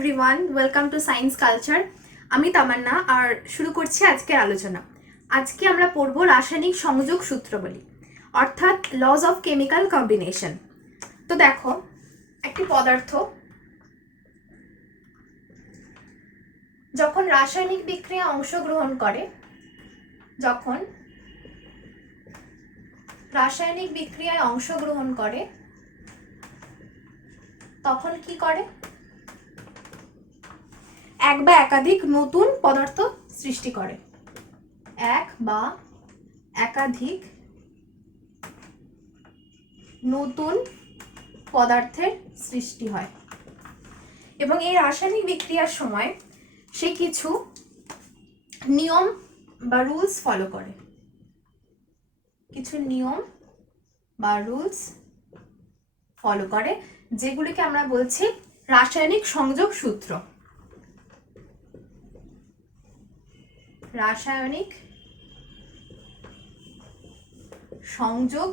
Everyone, welcome to science culture. আমি তামান্না আর শুরু করছি আজকের আলোচনা। আজকে আমরা পড়ব রাসায়নিক সংযোগ সূত্রাবলী, অর্থাৎ লজ অফ কেমিক্যাল কম্বিনেশন। তো দেখো, একটি পদার্থ যখন রাসায়নিক বিক্রিয়া অংশগ্রহণ করে, তখন কি করে? এক বা একাধিক নতুন পদার্থ সৃষ্টি করে। এক বা একাধিক নতুন পদার্থের সৃষ্টি হয় এবং এই রাসায়নিক বিক্রিয়ার সময় সে কিছু নিয়ম বা রুলস ফলো করে। যেগুলিকে আমরা বলছি রাসায়নিক সংযোগ সূত্র। রাসায়নিক সংযোগ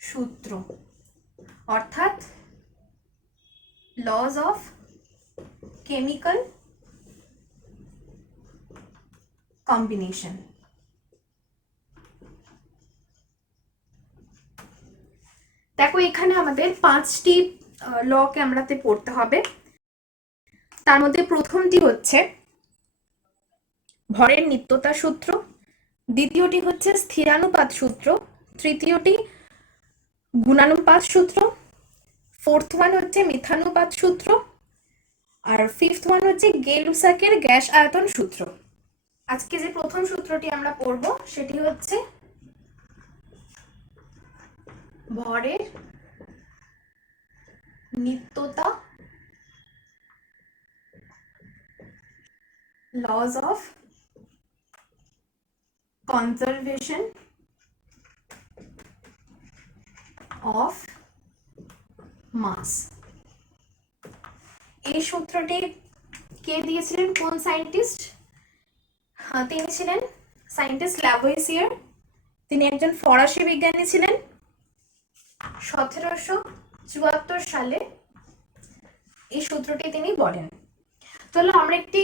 সূত্র অর্থাৎ লজ অফ কেমিক্যাল কম্বিনেশন। দেখো, এখানে আমাদের 5টি লকে আমরাতে পড়তে হবে। তার মধ্যে প্রথমটি হচ্ছে ভরের নিত্যতা সূত্র, দ্বিতীয়টি হচ্ছে স্থিরানুপাত সূত্র, তৃতীয়টি গুণানুপাত সূত্র, ফোর্থ ওয়ান হচ্ছে মিথানুপাত সূত্র, আর ফিফথ ওয়ান হচ্ছে গে-লুসাকের গ্যাস আয়তন সূত্র। আজকে যে প্রথম সূত্রটি আমরা পড়ব সেটি হচ্ছে ভরের নিত্যতা, law of conservation of mass. এই সূত্রটি কে দিয়েছিলেন? কোন সায়েন্টিস্ট? তিনি ছিলেন সায়েন্টিস্ট ল্যাভোইসিয়ার। তিনি একজন ফরাসি বিজ্ঞানী ছিলেন। 1774 সালে এই সূত্রটি তিনি বলেন। চলো আমরা একটি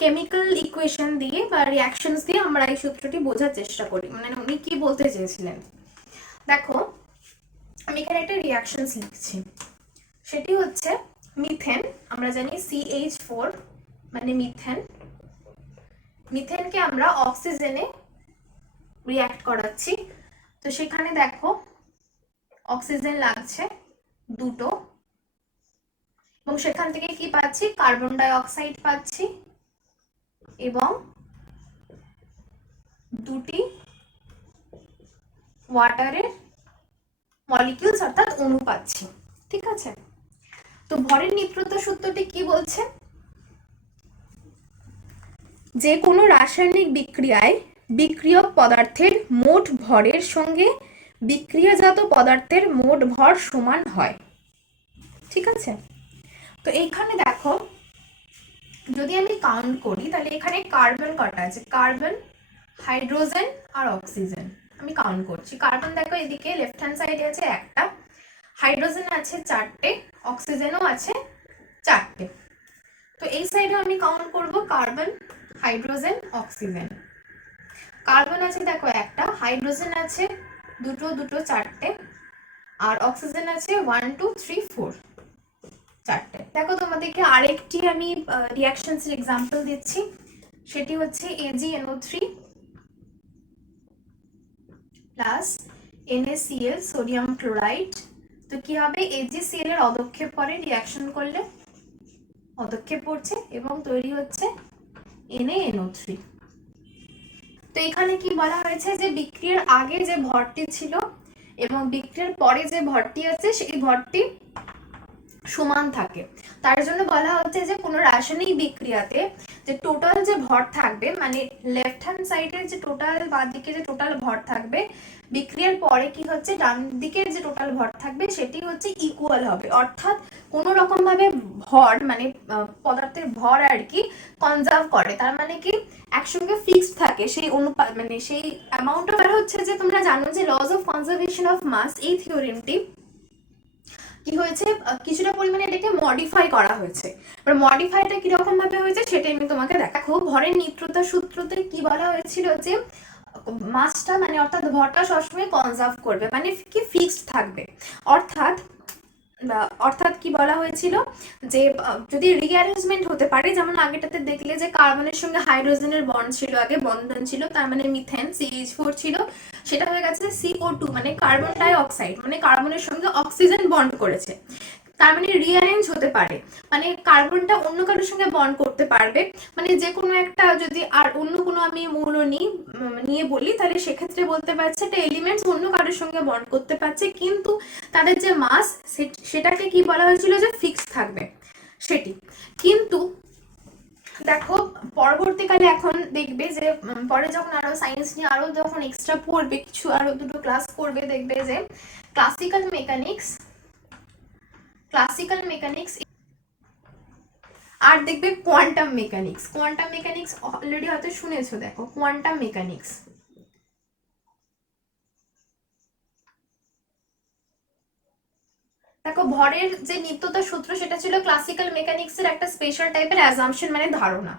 কেমিক্যাল ইকুয়েশন দিয়ে বা রিঅ্যাকশনস দিয়ে আমরা এই সূত্রটি বোঝার চেষ্টা করি, মানে উনি কি বলতে চেয়েছিলেন। দেখো, আমি এখানে একটা রিঅ্যাকশনস লিখছি। সেটি হচ্ছে মিথেন। আমরা জানি CH4 মানে মিথেন। মিথেনকে আমরা অক্সিজেনে রিঅ্যাক্ট করাচ্ছি। তো সেখানে দেখো অক্সিজেন লাগছে দুটো এবং সেখান থেকে কি পাচ্ছি? কার্বন ডাই অক্সাইড পাচ্ছি এবং দুটি ওয়াটারের মলিকিউলস অর্থাৎ অণু পাচ্ছি। ঠিক আছে, তো ভরের নিত্যতা সূত্রটি কি বলছে? যে কোনো রাসায়নিক বিক্রিয়ায় বিক্রিয়ক পদার্থের মোট ভরের সঙ্গে বিক্রিয়াজাত পদার্থের মোট ভর সমান হয়। ঠিক আছে, তো এইখানে দেখো, যদি আমি কাউন্ট করি তাহলে এখানে কার্বন কটা আছে? কার্বন, হাইড্রোজেন আর অক্সিজেন। আমি কাউন্ট করছি। কার্বন দেখো এদিকে লেফট হ্যান্ড সাইডে আছে একটা, হাইড্রোজেন আছে 4টে, অক্সিজেনও আছে 4টে। তো এই সাইডে আমি কাউন্ট করব কার্বন, হাইড্রোজেন, অক্সিজেন। কার্বন আছে দেখো একটা, হাইড্রোজেন আছে দুটো দুটো 4টে, আর অক্সিজেন আছে 1 2 3 4 4টে। দেখো তোমাদেরকে আরেকটি আমি রিঅ্যাকশনস এর एग्जांपल দিচ্ছি। সেটি হচ্ছে AgNO3 plus NaCl sodium chloride. তো কি হবে? AgCl এর অদক্ষেপ পরে রিঅ্যাকশন করলে অদক্ষেপ পড়ছে এবং তৈরি হচ্ছে NaNO3। তো এখানে কি বলা হয়েছে যে বিক্রিয়ার আগে যে ভরটি ছিল এবং বিক্রিয়ার পরে যে ভরটি আছে সেই ভরটি সমান থাকে। তার জন্য বলা হচ্ছে যে কোনো রাসায়নিক বিক্রিয়াতে যে টোটাল যে ভর থাকবে, মানে লেফট হ্যান্ড সাইডের যে টোটাল বা দিকে যে টোটাল ভর থাকবে, বিক্রিয়ার পরে কি হচ্ছে ডান দিকের যে টোটাল ভর থাকবে সেটি হচ্ছে ইকুয়াল হবে। অর্থাৎ কোনো রকম ভাবে ভর মানে পদার্থের ভর আর কি কনজার্ভ করে। তার মানে কি একসঙ্গে ফিক্সড থাকে সেই অনুপাত, মানে সেই অ্যামাউন্টটা হচ্ছে যে তোমরা জানো যে laws of conservation of mass, এই থিওরেমটি কি হয়েছে, কিছুটা পরিমাণে এটাকে মডিফাই করা হয়েছে। এবার মডিফাইটা কিরকম ভাবে হয়েছে সেটাই আমি তোমাকে দেখো। ভরের নিত্যতা সূত্রতে কি বলা হয়েছিল যে মাসটা মানে অর্থাৎ ভরটা সবসময় কনজার্ভ করবে, মানে কি ফিক্সড থাকবে। অর্থাৎ অর্থাৎ কি বলা হয়েছিল যে যদি রিঅ্যারেঞ্জমেন্ট হতে পারে, যেমন আগেটাতে দেখলে যে কার্বনের সঙ্গে হাইড্রোজেনের বন্ড ছিল, আগে বন্ধন ছিল, তার মানে মিথেন CH4 ছিল, সেটা হয়ে গেছে CO2 মানে কার্বন ডাই অক্সাইড, মানে কার্বনের সঙ্গে অক্সিজেন বন্ড করেছে, তার মানে রিঅ্যারেঞ্জ হতে পারে, মানে কার্বনটা অন্য কারোর সঙ্গে বন্ড করতে পারবে। মানে যে কোনো একটা যদি আর অন্য কোনো আমি মৌল নিয়ে বলি, তাহলে সেক্ষেত্রে বলতে পারছে একটা এলিমেন্টস অন্য কারোর সঙ্গে বন্ড করতে পারছে, কিন্তু তাদের যে মাস সেটাকে কি বলা হয়েছিল যে ফিক্স থাকবে সেটি। কিন্তু দেখো পরবর্তীকালে এখন দেখবে যে পরে যখন আরো সায়েন্স নিয়ে আরো যখন এক্সট্রা পড়বে, কিছু আরো দুটো ক্লাস করবে, দেখবে যে ক্লাসিক্যাল মেকানিক্স আর দেখবে কোয়ান্টাম মেকানিক্স অলরেডি হয়তো শুনেছো। দেখো কোয়ান্টাম মেকানিক্স, দেখো ভরের যে নিত্যতা সূত্র সেটা ছিল ক্লাসিক্যাল মেকানিক্সের একটা স্পেশাল টাইপের অ্যাজাম্পশন মানে ধারণা,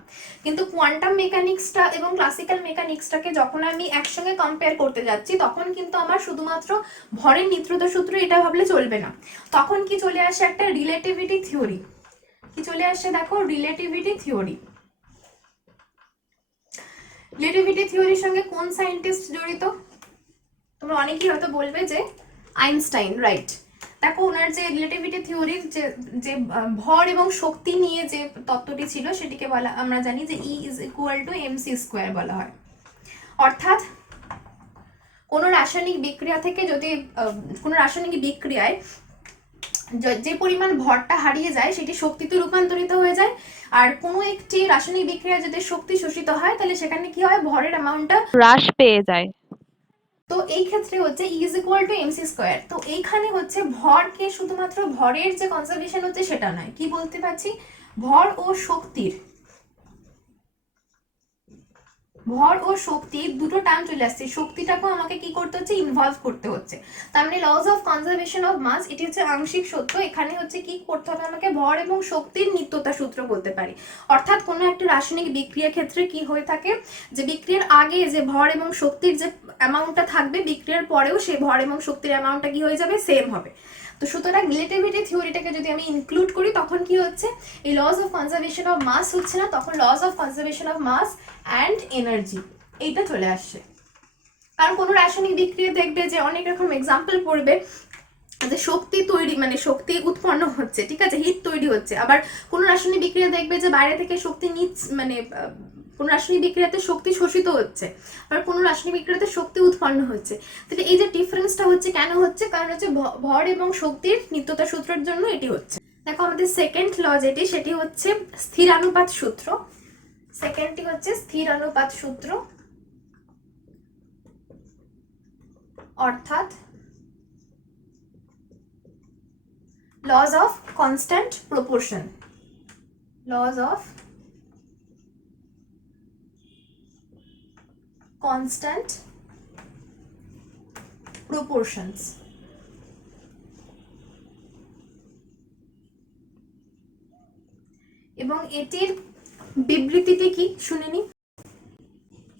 কিন্তু কোয়ান্টাম মেকানিক্সটা এবং ক্লাসিক্যাল মেকানিক্সটাকে যখন আমি একসঙ্গে কম্পেয়ার করতে যাচ্ছি, তখন কিন্তু আমার শুধুমাত্র ভরের নিত্যতা সূত্র এটা ভাবলে চলবে না, তখন কি চলে আসে একটা রিলেটিভিটি থিওরি। কি চলে আসে দেখো, রিলেটিভিটি থিওরির সঙ্গে কোন সায়েন্টিস্ট জড়িত? তোমরা অনেকেই হয়তো বলবে যে আইনস্টাইন, রাইট। দেখো ওনার যে রিলেটিভিটি থিওরির যে ভর এবং শক্তি নিয়ে যে তত্ত্বটি ছিল সেটিকে বলা আমরা জানি যে E=mc² বলা হয়। অর্থাৎ কোনো রাসায়নিক বিক্রিয়া থেকে যদি কোনো রাসায়নিক বিক্রিয়ায় যে পরিমাণ ভরটা হারিয়ে যায় সেটি শক্তিতে রূপান্তরিত হয়ে যায়, আর কোনো একটি রাসায়নিক বিক্রিয়া যদি শক্তি শোষিত হয় তাহলে সেখানে কি হয়, ভরের অ্যামাউন্টটা হ্রাস পেয়ে যায়। তো এই ক্ষেত্রে হচ্ছে E=mc²। তো এইখানে হচ্ছে ভরকে শুধুমাত্র ভরের যে কনজারভেশন হচ্ছে সেটা নয়, কি বলতে পারছি, ভর ও শক্তির দুটো টার্ম চলে আসছে, শক্তিটাকেও আমাকে কি করতে হচ্ছে, ইনভলভ করতে হচ্ছে। তার মানে laws of conservation of mass এটি হচ্ছে আংশিক সত্য। এখানে হচ্ছে কি করতে হবে আমাকে, ভর এবং শক্তির নিত্যতা সূত্র বলতে পারি। অর্থাৎ কোনো একটা রাসায়নিক বিক্রিয়ার ক্ষেত্রে কি হয়ে থাকে, যে বিক্রিয়ার আগে যে ভর এবং শক্তির যে অ্যামাউন্টটা থাকবে, বিক্রিয়ার পরেও সেই ভর এবং শক্তির অ্যামাউন্টটা কি হয়ে যাবে, সেম হবে। তো সুতরাং রিলেটিভিটি থিওরিটাকে যদি আমি ইনক্লুড করি, তখন কি হচ্ছে, এই laws of conservation of mass হচ্ছে না, তখন laws of conservation of mass and energy এইটা চলে আসছে। কারণ কোনো রাসায়নিক বিক্রিয়া দেখবে যে অনেক রকম এক্সাম্পল পড়বে যে শক্তি তৈরি মানে শক্তি উৎপন্ন হচ্ছে, ঠিক আছে, হিট তৈরি হচ্ছে। আবার কোনো রাসায়নিক বিক্রিয়া দেখবে যে বাইরে থেকে শক্তি মানে কোনো রাসায়নিক বিক্রিয়াতে শক্তি শোষিত হচ্ছে, আর কোনো রাসায়নিক বিক্রিয়াতে শক্তি উৎপন্ন হচ্ছে। তাহলে এই যে ডিফারেন্সটা হচ্ছে কেন হচ্ছে, কারণ হচ্ছে ভর এবং শক্তির নিত্যতা সূত্রের জন্য এটি হচ্ছে। দেখো আমাদের সেকেন্ড ল যেটি, সেটি হচ্ছে স্থিরানুপাত সূত্র। সেকেন্ডটি হচ্ছে স্থিরানুপাত সূত্র, অর্থাৎ laws of constant proportion, laws of constant proportions। এবং এটির বিবৃতিটি কি শুনে নি।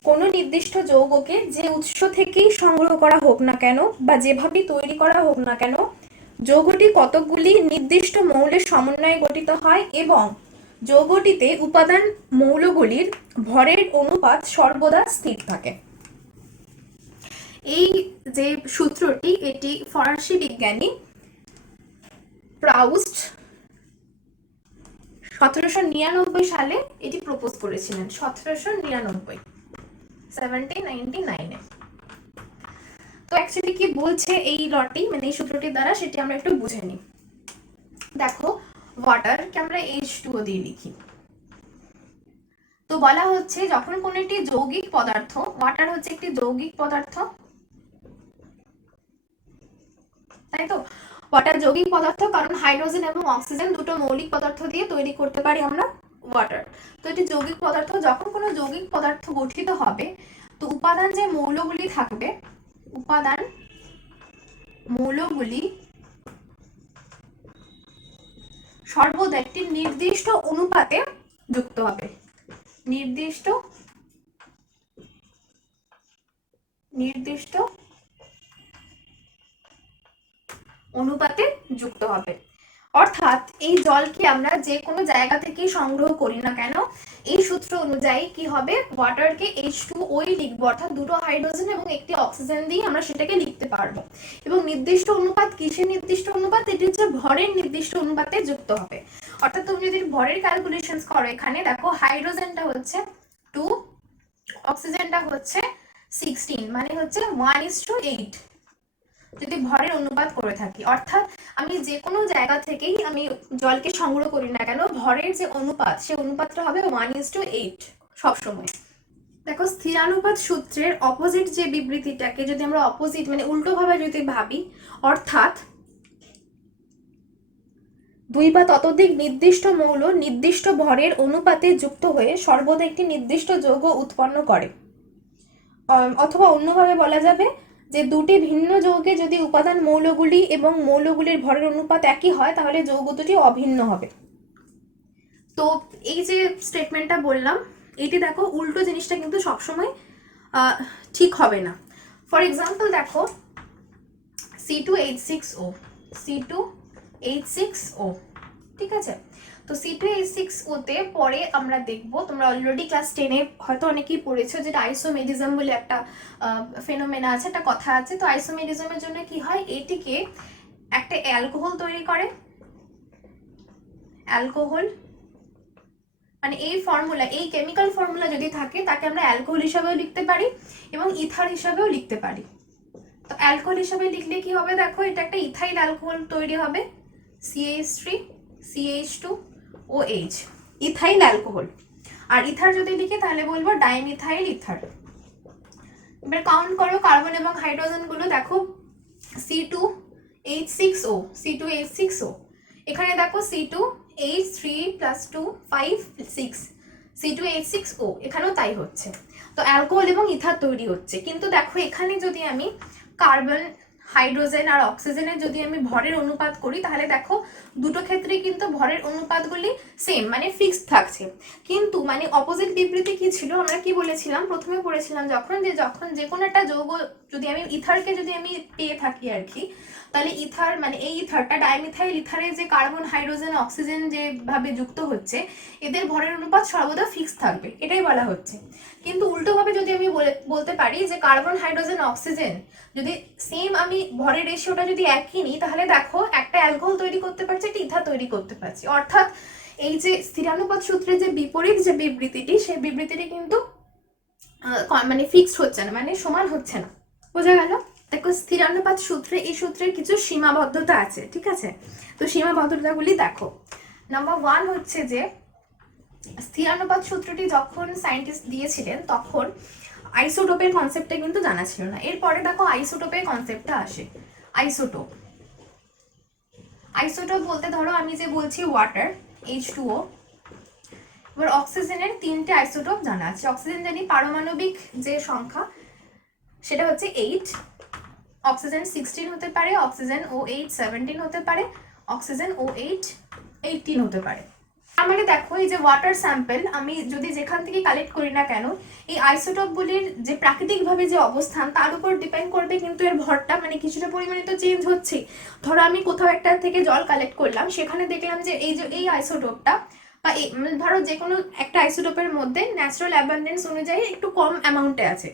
কোনো নির্দিষ্ট যৌগকে যে উৎস থেকেই সংগ্রহ করা হোক না কেন বা যেভাবে তৈরি করা হোক না কেন, যৌগটি কতকগুলি নির্দিষ্ট মৌলের সমন্বয়ে গঠিত হয় এবং যৌগটিতে উপাদান মৌলগুলির ভরের অনুপাত সর্বদা স্থির থাকে। এই যে সূত্রটি, এটি ফরাসি বিজ্ঞানী প্রাউস্ট 1799 সালে এটি প্রপোজ করেছিলেন। 1799 তো অ্যাকচুয়ালি কি বলছে এই লটি মানে এই সূত্রটির দ্বারা, সেটি আমরা একটু বুঝে নিই। দেখো ওয়াটারকে আমরা H2O দিয়ে লিখি। তো বলা হচ্ছে যখন কোন একটি যৌগিক পদার্থ, ওয়াটার হচ্ছে একটি যৌগিক পদার্থ, তাই তো, ওয়াটার যৌগিক পদার্থ, কারণ হাইড্রোজেন এবং অক্সিজেন দুটো মৌলিক পদার্থ দিয়ে তৈরি করতে পারি আমরা ওয়াটার। তো এটি যৌগিক পদার্থ। যখন কোনো যৌগিক পদার্থ গঠিত হবে, তো উপাদান যে মৌলগুলি থাকবে, উপাদান মৌলগুলি সর্বদা একটি নির্দিষ্ট অনুপাতে যুক্ত হবে। নির্দিষ্ট অনুপাতে যুক্ত হবে। অর্থাৎ এই জলকে আমরা যে কোনো জায়গা থেকে সংগ্রহ করি না কেন, এই সূত্র অনুযায়ী কি হবে, ওয়াটারকে H2O লিখবো, অর্থাৎ দুটো হাইড্রোজেন এবং একটি অক্সিজেন দিয়ে আমরা সেটাকে লিখতে পারবো। এবং নির্দিষ্ট অনুপাত কিসের নির্দিষ্ট অনুপাত? এটি হচ্ছে ভরের নির্দিষ্ট অনুপাতে যুক্ত হবে। অর্থাৎ তুমি যদি ভরের ক্যালকুলেশন করো, এখানে দেখো হাইড্রোজেনটা হচ্ছে 2, অক্সিজেনটা হচ্ছে 16, মানে হচ্ছে 1:8 যদি ভরের অনুপাত করে থাকি। অর্থাৎ আমি যে কোনো জায়গা থেকেই আমি জলকে সংগ্রহ করি না কেন, ভরের যে অনুপাত সেই অনুপাতটা হবে 1:8 সবসময়। দেখো স্থিরানুপাত সূত্রের অপোজিট যে বিবৃতিটাকে যদি আমরা অপোজিট মানে উল্টো ভাবে যদি ভাবি, অর্থাৎ দুই বা ততোধিক নির্দিষ্ট মৌল নির্দিষ্ট ভরের অনুপাতে যুক্ত হয়ে সর্বদা একটি নির্দিষ্ট যৌগ উৎপন্ন করে। অথবা অন্যভাবে বলা যাবে যে দুটি ভিন্ন যৌগে যদি উপাদান মৌলগুলি এবং মৌলগুলির ভরের অনুপাত একই হয় তাহলে যৌগ দুটি অভিন্ন হবে। তো এই যে স্টেটমেন্টটা বললাম, এটি দেখো উল্টো জিনিসটা কিন্তু সবসময় ঠিক হবে না। ফর এক্সাম্পল দেখো C2H6O, C2H6O, ঠিক আছে। তো C2H6O তে পরে আমরা দেখব, তোমরা অলরেডি ক্লাস 10-এ হয়তো অনেকেই পড়েছো, যেটা আইসোমেরিজম বলে একটা ফেনোমেনা আছে, একটা কথা আছে। তো আইসোমেরিজমের জন্য কি হয়, এটিকে একটা অ্যালকোহল তৈরি করে, অ্যালকোহল মানে এই ফর্মুলা, এই কেমিক্যাল ফর্মুলা যদি থাকে তাকে আমরা অ্যালকোহল হিসাবেও লিখতে পারি এবং ইথার হিসাবেও লিখতে পারি। তো অ্যালকোহল হিসাবে লিখলে কি হবে, দেখো এটা একটা ইথাইল অ্যালকোহল তৈরি হবে, CH3CH2OH, ইথাইল অ্যালকোহল। আর ইথার যদি লিখে তাহলে বলবো ডাইমিথাইল ইথার। এবার কাউন্ট করো কার্বন এবং হাইড্রোজেন গুলো, দেখো C2H6O, এখানে দেখো C2H3+2 5 6, C2H6O, এখানেও তাই হচ্ছে। তো অ্যালকোহল এবং ইথার তৈরি হচ্ছে। কিন্তু দেখো এখানে যদি আমি কার্বন, হাইড্রোজেন আর অক্সিজেনের যদি আমি ভরের অনুপাত করি, তাহলে দেখো দুটো ক্ষেত্রে কিন্তু ভরের অনুপাতগুলি সেম মানে ফিক্সড থাকছে। কিন্তু মানে অপোজিট বিবৃতি কি ছিল, আমরা কি বলেছিলাম প্রথমে পড়েছিলাম যখন যে কোনো একটা যৌগ যদি আমি ইথারকে যদি আমি পেয়ে থাকি আর কি, তাহলে ইথার মানে এই ইথারটা ডাইমিথাইল ইথারের যে কার্বন, হাইড্রোজেন, অক্সিজেন যেভাবে যুক্ত হচ্ছে, এদের ভরের অনুপাত সর্বদা ফিক্সড থাকবে, এটাই বলা হচ্ছে। কিন্তু উল্টোভাবে যদি আমি বলতে পারি যে কার্বন, হাইড্রোজেন, অক্সিজেন যদি সেম আমি ভরের রেশিওটা যদি একই নিই, তাহলে দেখো একটা অ্যালকোহল তৈরি করতে পারছি, একটা ইথার তৈরি করতে পারছি। অর্থাৎ এই যে স্থিরানুপাত সূত্রের যে বিপরীত যে বিবৃতিটি, সেই বিবৃতিটি কিন্তু মানে ফিক্সড হচ্ছে না, মানে সমান হচ্ছে না। বোঝা গেল? দেখো স্থিরানুপাত সূত্রে, এই সূত্রের কিছু সীমাবদ্ধতা আছে, ঠিক আছে। তো সীমাবদ্ধতাগুলি দেখো, নাম্বার 1 হচ্ছে যে স্থিরানুপাত সূত্রটি যখন সায়েন্টিস্ট দিয়েছিলেন তখন আইসোটোপের কনসেপ্টটা কিন্তু জানা ছিল না। এরপরে দেখো আইসোটোপের কনসেপ্টটা আসে। আইসোটোপ বলতে ধরো আমি যে বলছি ওয়াটার H2O, এবার অক্সিজেনের 3টে আইসোটোপ জানা আছে। অক্সিজেন জানি পারমাণবিক যে সংখ্যা সেটা হচ্ছে 8, অক্সিজেন 16 হতে পারে, অক্সিজেন OH 17 হতে পারে, অক্সিজেন OH 18 হতে পারে। মানে দেখো এই যে ওয়াটার স্যাম্পল আমি যদি যেখান থেকে কালেক্ট করি না কেন, এই আইসোটোপগুলির যে প্রাকৃতিকভাবে যে অবস্থান তার উপর ডিপেন্ড করবে কিন্তু এর ভরটা মানে কিছুটা পরিমাণে তো চেঞ্জ হচ্ছে। ধরো আমি কোথাও একটা থেকে জল কালেক্ট করলাম, সেখানে দেখলাম যে এই আইসোটোপটা বা ধরো যে কোনো একটা আইসোটোপের মধ্যে ন্যাচারাল অ্যাবান্ডেন্স অনুযায়ী একটু কম অ্যামাউন্টে আছে,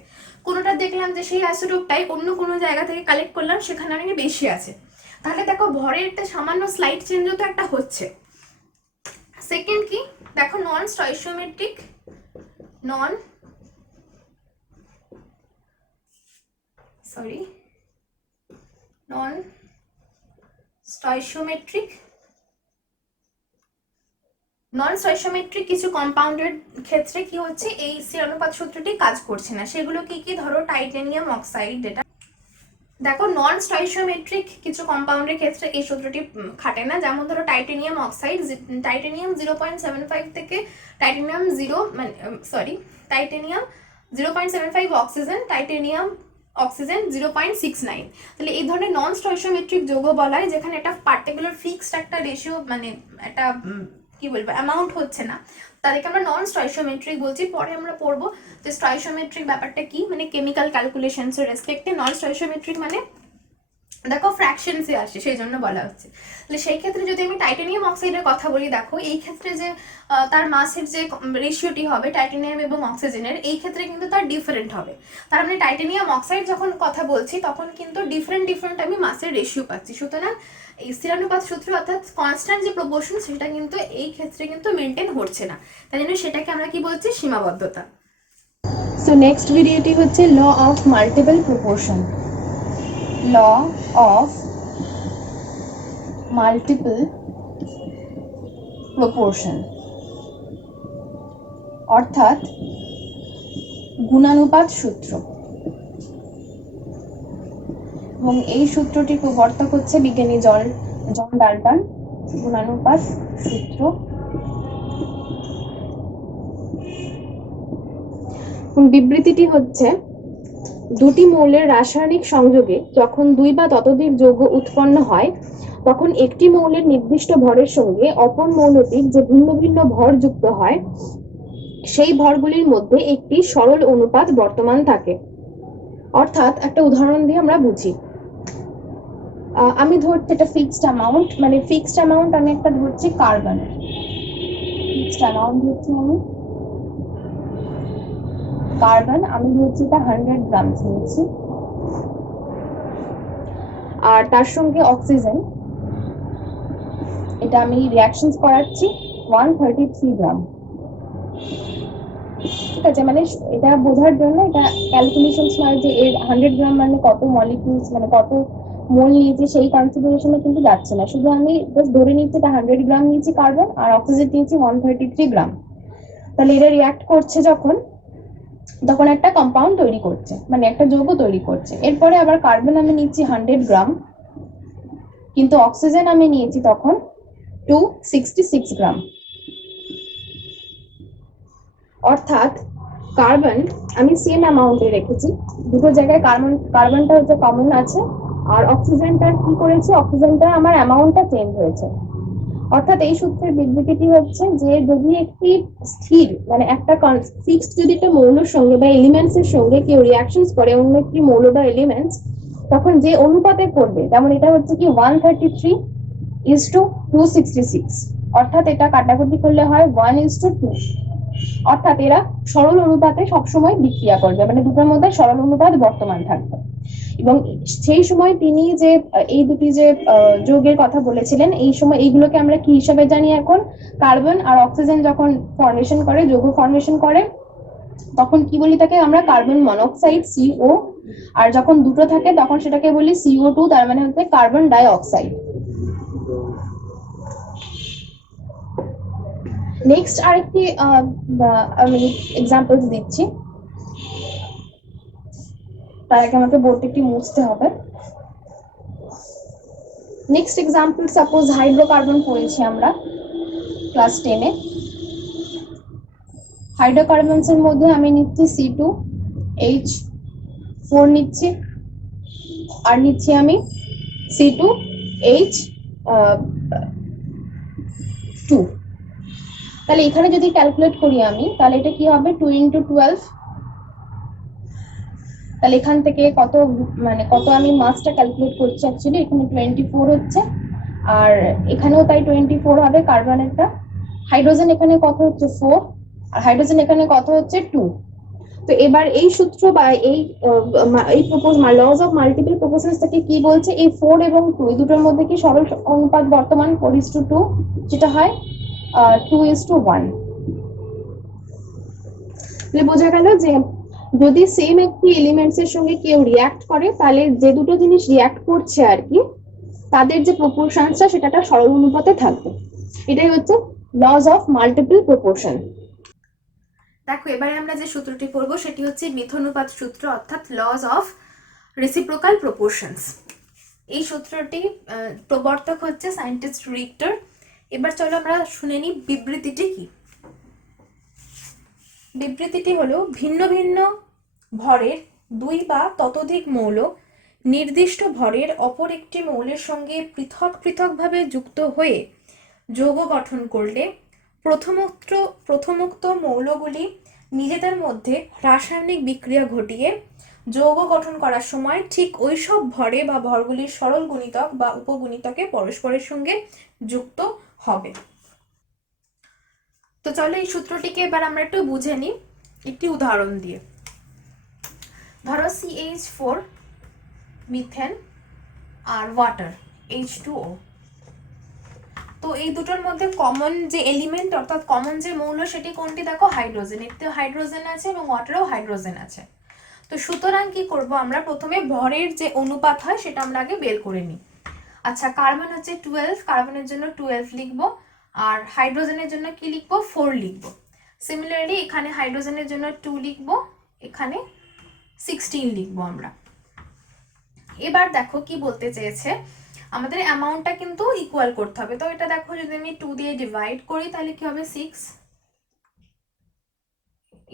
কোনোটা দেখলাম যে সেই আইসোটোপটাই অন্য কোনো জায়গা থেকে কালেক্ট করলাম সেখানে অনেক বেশি আছে, তাহলে দেখো ভরের একটা সামান্য স্লাইড চেঞ্জও তো একটা হচ্ছে। সেকেন্ড কি দেখো, নন স্টয়চিওমেট্রিক কিছু কম্পাউন্ডের ক্ষেত্রে কি হচ্ছে, এই স্থিরানুপাত সূত্রটি কাজ করছে না। সেগুলো কি কি, ধরো টাইটেনিয়াম অক্সাইড, যেটা দেখো নন স্টয়চিওমেট্রিক কিছু কম্পাউন্ডের ক্ষেত্রে এই সূত্রটি খাটে না। যেমন ধরো টাইটেনিয়াম অক্সাইড, টাইটেনিয়াম 0.75 থেকে টাইটেনিয়াম 0.75 অক্সিজেন, টাইটেনিয়াম অক্সিজেন 0.69। তাহলে এই ধরনের নন স্টয়সিওমেট্রিক যৌগ বলা হয় যেখানে একটা পার্টিকুলার ফিক্সড একটা রেশিও, মানে একটা কি বলবো অ্যামাউন্ট হচ্ছে না, তাদেরকে আমরা নন স্টয়সিওমেট্রিক বলছি। পরে আমরা পড়বো যে স্টয়সিওমেট্রিক ব্যাপারটা কি, মানে কেমিক্যাল ক্যালকুলেশনস এর রেসপেক্টে। নন স্টয়সিওমেট্রিক মানে দেখো ফ্র্যাকশনসে আসে, সেই জন্য বলা হচ্ছে। তাহলে সেই ক্ষেত্রে যদি আমি টাইটানিয়াম অক্সাইডের কথা বলি, দেখো এই ক্ষেত্রে যে তার মাসের যে রেশিওটি হবে টাইটানিয়াম এবং অক্সিজেনের, এই ক্ষেত্রে কিন্তু তার ডিফারেন্ট হবে। তার মানে টাইটানিয়াম অক্সাইড যখন কথা বলছি তখন কিন্তু ডিফারেন্ট আমি মাসের রেশিও পাচ্ছি। সুতরাং এই স্থিরানুপাত সূত্র অর্থাৎ কনস্ট্যান্ট যে প্রপোর্শন সেটা কিন্তু এই ক্ষেত্রে কিন্তু মেনটেন হচ্ছে না, তাই জন্য সেটাকে আমরা কি বলছি, সীমাবদ্ধতা। সো নেক্সট ভিডিওটি হচ্ছে law of multiple proportion. Law of multiple proportion অর্থাৎ গুণানুপাত সূত্র, এবং এই সূত্রটির প্রবর্তক হচ্ছে বিজ্ঞানী জন ডাল্টন। গুণানুপাত সূত্র। বিবৃতিটি হচ্ছে দুটি মৌলের রাসায়নিক সংযোগে যখন দুই বা ততোধিক যৌগ উৎপন্ন হয় তখন একটি মৌলের নির্দিষ্ট ভরের সঙ্গে অপর মৌলটির যে ভিন্ন ভিন্ন ভর যুক্ত হয় সেই ভরগুলির মধ্যে একটি সরল অনুপাত বর্তমান থাকে। অর্থাৎ একটা উদাহরণ দিয়ে আমরা বুঝি। আমি ধরছি এটা ফিক্সড অ্যামাউন্ট, মানে ফিক্সড অ্যামাউন্ট আমি একটা ধরছি কার্বন, ফিক্সড অ্যামাউন্ট ধরছি আমি কার্বন, আমি ধরছি এটা 100 গ্রাম নিচ্ছি। আর তার সঙ্গে অক্সিজেন, এটা আমি রিঅ্যাকশনস করাচ্ছি 133 গ্রাম। ঠিক আছে, মানে এটা বোঝার জন্য এটা ক্যালকুলেশনস নয় যে এর 100 গ্রাম মানে কত মলিকিউলস, মানে কত মোল নিয়েছি সেই কনসিডারেশনে কিন্তু যাচ্ছে না। শুধু আমি জাস্ট ধরে নিচ্ছি এটা 100 গ্রাম নিয়েছি কার্বন আর অক্সিজেন নিয়েছি 133 গ্রাম। তাহলে এরা রিঅ্যাক্ট করছে তখন একটা কম্পাউন্ড তৈরি করছে, মানে একটা যৌগ তৈরি করছে। এরপরে আবার কার্বন আমি নিচ্ছি 100 গ্রাম, কিন্তু অক্সিজেন আমি নিয়েছি তখন 266 গ্রাম। অর্থাৎ কার্বন আমি সেম অ্যামাউন্টে রেখেছি, দুটো জায়গায় কার্বনটা হচ্ছে কমন আছে, আর অক্সিজেনটা কি করেছে, অক্সিজেনটা আমার অ্যামাউন্টটা চেঞ্জ হয়েছে। অর্থাৎ এই সূত্রের বিবৃতিটি হচ্ছে যে যদি একটি স্থির, মানে একটা ফিক্সড যদি একটা মৌলের সঙ্গে বা এলিমেন্টস এর সঙ্গে কেউ রিঅ্যাকশনস করে অন্য একটি মৌল বা এলিমেন্টস, তখন যে অনুপাতে করবে, যেমন এটা হচ্ছে কি 133:266, অর্থাৎ এটা কাটাকুটি করলে হয় 1:2, অর্থাৎ এরা সরল অনুপাতে সবসময় বিক্রিয়া করবে, মানে দুটোর মধ্যে সরল অনুপাত বর্তমান থাকবে। এবং সেই সময় তিনি যে এই দুটি যে যৌগের কথা বলেছিলেন, এই সময় এইগুলোকে আমরা কি হিসাবে জানি এখন, কার্বন আর অক্সিজেন যখন ফর্মেশন করে, যৌগ ফর্মেশন করে, তখন কি বলি তাকে আমরা কার্বন মনোক্সাইড CO, আর যখন দুটো থাকে তখন সেটাকে বলি CO2, তার মানে হচ্ছে কার্বন ডাই অক্সাইড। নেক্সট আরেকটি আমি এক্সাম্পলস দিচ্ছি, তার আগে আমাকে বোর্ডটা একটু মুছতে হবে। নেক্সট এক্সাম্পল, সাপোজ হাইড্রোকার্বন পড়েছি আমরা ক্লাস 10-এ। হাইড্রোকার্বনস এর মধ্যে আমি নিচ্ছি C2H4 নিচ্ছি, আর নিচ্ছি আমি C2H2। তাহলে এখানে যদি ক্যালকুলেট করি আমি, তাহলে এটা কি হবে 2 × 12। তাহলে এখান থেকে কত, মানে কত আমি মাসটা ক্যালকুলেট করছি, অ্যাকচুয়ালি এখানে 24 হচ্ছে, আর এখানেও তাই 24 হবে কার্বনেরটা। হাইড্রোজেন এখানে কত হচ্ছে 4, আর হাইড্রোজেন এখানে কত হচ্ছে 2। তো এবার এই সূত্র বা এই লজ অফ মাল্টিপল প্রপোর্শনস থেকে কি বলছে, এই 4 এবং 2 এই দুটোর মধ্যে কি সরল অনুপাত বর্তমান 4:2, যেটা হয় 2:1। তাহলে বোঝা গেল যে যদি সেম একটি এলিমেন্টস এর সঙ্গে কেউ রিঅ্যাক্ট করে, তাহলে যে দুটো জিনিস রিঅ্যাক্ট করছে আর কি, তাদের যে প্রপোর্শনসটা সেটা একটা সরল অনুপাতে থাকবে। এটাই হচ্ছে লজ অফ মাল্টিপল প্রপোর্শন। দেখো এবারে আমরা যে সূত্রটি পড়বো সেটি হচ্ছে মিথ্যানুপাত সূত্র, অর্থাৎ লজ অফ রেসিপ্রোকাল প্রপোর্শনস। এই সূত্রটি প্রবর্তক হচ্ছে সায়েন্টিস্ট রিক্টার। এবার চলো আমরা শুনে নিই বিবৃতিটি কি। বিবৃতিটি হলো ভিন্ন ভিন্ন ভরের দুই বা ততোধিক মৌল নির্দিষ্ট ভরের অপর একটি মৌলের সঙ্গে পৃথক পৃথকভাবে যুক্ত হয়ে যৌগ গঠন করলে প্রথমোক্ত মৌলগুলি নিজেদের মধ্যে রাসায়নিক বিক্রিয়া ঘটিয়ে যৌগ গঠন করার সময় ঠিক ওইসব ভরে বা ভরগুলির সরল গুণিতক বা উপগুণিতকে পরস্পরের সঙ্গে যুক্ত হবে। তো চলো এই সূত্রটিকে এবার আমরা একটু বুঝে নিই একটি উদাহরণ দিয়ে। ধরো CH4 মিথেন আর ওয়াটার H2O। তো এই দুটোর মধ্যে কমন যে এলিমেন্ট অর্থাৎ কমন যে মৌল সেটি কোনটি দেখো হাইড্রোজেন। এতেও হাইড্রোজেন আছে এবং ওয়াটারেও হাইড্রোজেন আছে। তো সুতরাং কি করব আমরা প্রথমে ভরের যে অনুপাত হয় সেটা আমরা আগে বের করে নিই। আচ্ছা কার্বন হচ্ছে 12, কার্বনের জন্য 12 লিখবো আর হাইড্রোজেনের জন্য কি লিখবো 4 লিখবো। সিমিলারলি এখানে হাইড্রোজেনের জন্য 2 লিখবো, এখানে 16 লিখবো আমরা। এবার দেখো কি বলতে চেয়েছে, আমাদের অ্যামাউন্টটা কিন্তু ইকুয়াল করতে হবে। তো এটা দেখো যদি আমি 2 দিয়ে ডিভাইড করি তাহলে কি হবে 6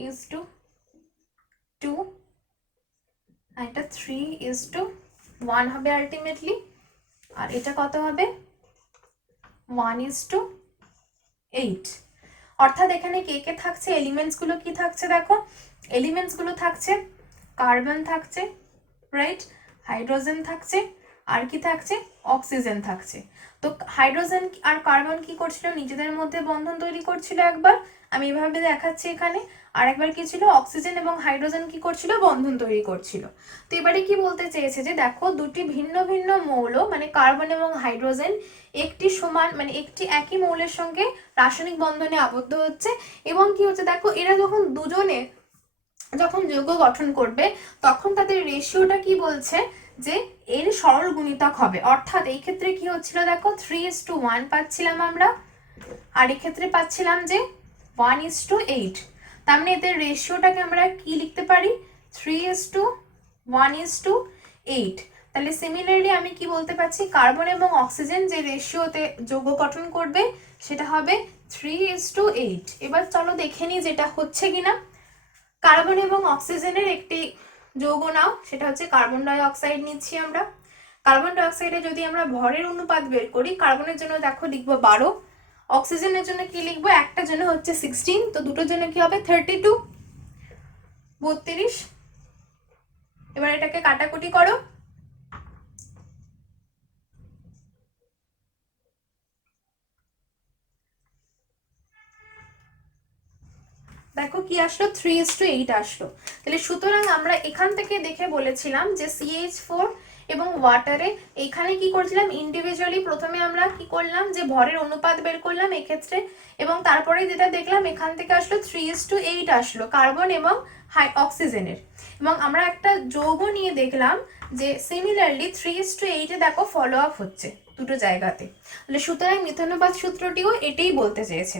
is to 2 আর এটা 3 is to 1 হবে আলটিমেটলি। আর এটা কত হবে 1 is to 8। অর্থাৎ এখানে কে কে থাকছে, এলিমেন্টস গুলো কি থাকছে দেখো, এলিমেন্টস গুলো থাকছে কার্বন থাকছে, রাইট, হাইড্রোজেন থাকছে আর কি থাকছে অক্সিজেন থাকছে। তো হাইড্রোজেন আর কার্বন কি করছিল নিজেদের মধ্যে বন্ধন তৈরি করছিল একবার, আমি এভাবে দেখাচ্ছি এখানে। আর একবার কি ছিল অক্সিজেন এবং হাইড্রোজেন কি করছিল বন্ধন তৈরি করছিল। তো এবারে কি বলতে চেয়েছে যে দেখো দুটি ভিন্ন ভিন্ন মৌল মানে কার্বন এবং হাইড্রোজেন একটি সমান মানে একটি একই মৌলের সঙ্গে রাসায়নিক বন্ধনে আবদ্ধ হচ্ছে এবং কি হচ্ছে দেখো এরা যখন দুজনে যখন যৌগ গঠন করবে তখন তাদের রেশিওটা কি বলছে যে এর সরল গুণিতক হবে। অর্থাৎ এই ক্ষেত্রে কি হচ্ছিল দেখো 3:1 পাচ্ছিলাম আমরা আর এই ক্ষেত্রে পাচ্ছিলাম যে 1:8। তার মানে এদের রেশিওটাকে আমরা কি লিখতে পারি 3:1:8। তাহলে সিমিলারলি আমি কি বলতে পারছি কার্বন এবং অক্সিজেন যে রেশিওতে যৌগ গঠন করবে সেটা হবে 3:8। এবার চলো দেখে নিই যেটা হচ্ছে কিনা। কার্বন এবং অক্সিজেনের একটি যৌগ নাও, সেটা হচ্ছে কার্বন ডাই অক্সাইড নিচ্ছি আমরা। কার্বন ডাই অক্সাইডে যদি আমরা ভরের অনুপাত বের করি কার্বনের জন্য দেখো লিখবো 12, অক্সিজেনের জন্য কি লিখবো একটার জন্য হচ্ছে 16, তো দুটোর জন্য কি হবে 32 32। এবার এটাকে কাটাকুটি করো, দেখো কি আসলো 3:8 আসলো। তাহলে সুতরাং আমরা এখান থেকে দেখে বলেছিলাম যে CH4 এবং ওয়াটারে এখানে কি করছিলাম ইন্ডিভিজুয়ালি প্রথমে আমরা কি করলাম যে ভরের অনুপাত বের করলাম এক্ষেত্রে এবং তারপরে যেটা দেখলাম এখান থেকে আসলো 3:8 আসলো কার্বন এবং অক্সিজেনের। এবং আমরা একটা যৌগ নিয়ে দেখলাম যে সিমিলারলি 3:8 দেখো ফলো আপ হচ্ছে দুটো জায়গাতে। তাহলে সুতরাং মিথানুপাত সূত্রটিও এটাই বলতে চেয়েছে।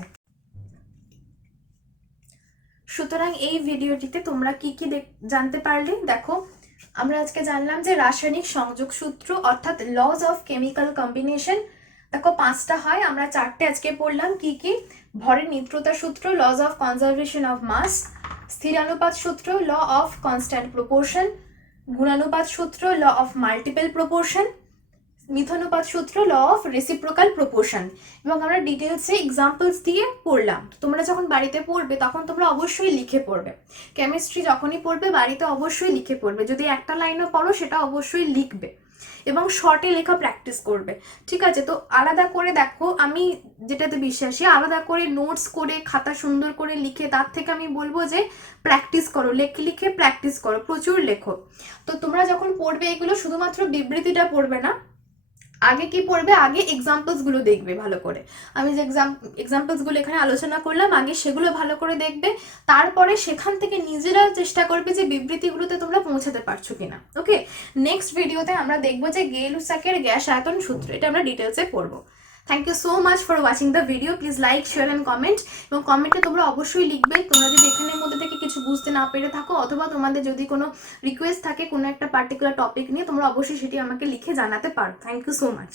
সুতরাং এই ভিডিওটিতে তোমরা কি কি জানতে পারলে দেখো, আমরা আজকে জানলাম যে রাসায়নিক সংযোগ সূত্র অর্থাৎ লজ অফ কেমিক্যাল কম্বিনেশন দেখো 5টা হয়, আমরা 4টে আজকে পড়লাম। কি কি ভরের নিত্যতা সূত্র law of conservation of mass, স্থিরানুপাত সূত্র ল অফ কনস্ট্যান্ট প্রপোর্শন, গুণানুপাত সূত্র ল অফ মাল্টিপল প্রপোর্শন, মিথানুপাত সূত্র ল অফ রেসিপ্রোকাল প্রপোর্শন। এবং আমরা ডিটেলসে এক্সাম্পলস দিয়ে পড়লাম। তোমরা যখন বাড়িতে পড়বে তখন তোমরা অবশ্যই লিখে পড়বে, কেমিস্ট্রি যখনই পড়বে বাড়িতে অবশ্যই লিখে পড়বে, যদি একটা লাইনও পড়ো সেটা অবশ্যই লিখবে এবং শর্টে লেখা প্র্যাকটিস করবে, ঠিক আছে? তো আলাদা করে দেখো, আমি যেটাতে বিশ্বাসী আলাদা করে নোটস করে খাতা সুন্দর করে লিখে তার থেকে আমি বলবো যে প্র্যাকটিস করো, লিখে প্র্যাকটিস করো, প্রচুর লেখো। তো তোমরা যখন পড়বে এগুলো শুধুমাত্র বিবৃতিটা পড়বে না, আগে কি পড়বে আগে এক্সাম্পলস গুলো দেখবে ভালো করে। আমি যে এক্সাম্পলস গুলো এখানে আলোচনা করলাম আগে সেগুলো ভালো করে দেখবে, তারপরে সেখান থেকে নিজেরা চেষ্টা করবে যে বিবৃতিগুলোতে তোমরা পৌঁছাতে পারছো কিনা। ওকে, নেক্সট ভিডিওতে আমরা দেখবো যে গেই-লুসাকের গ্যাস আয়তন সূত্র, এটা আমরা ডিটেলসে পড়বো। Thank you so much for watching the video. Please like share and comment, এবং কমেন্টে তোমরা অবশ্যই লিখবে তোমরা যদি এখানের মধ্যে থেকে কিছু বুঝতে না পেরে থাকো অথবা তোমাদের যদি কোনো রিকোয়েস্ট থাকে কোনো একটা পার্টিকুলার টপিক নিয়ে তোমরা অবশ্যই সেটি আমাকে লিখে জানাতে পারো। Thank you so much.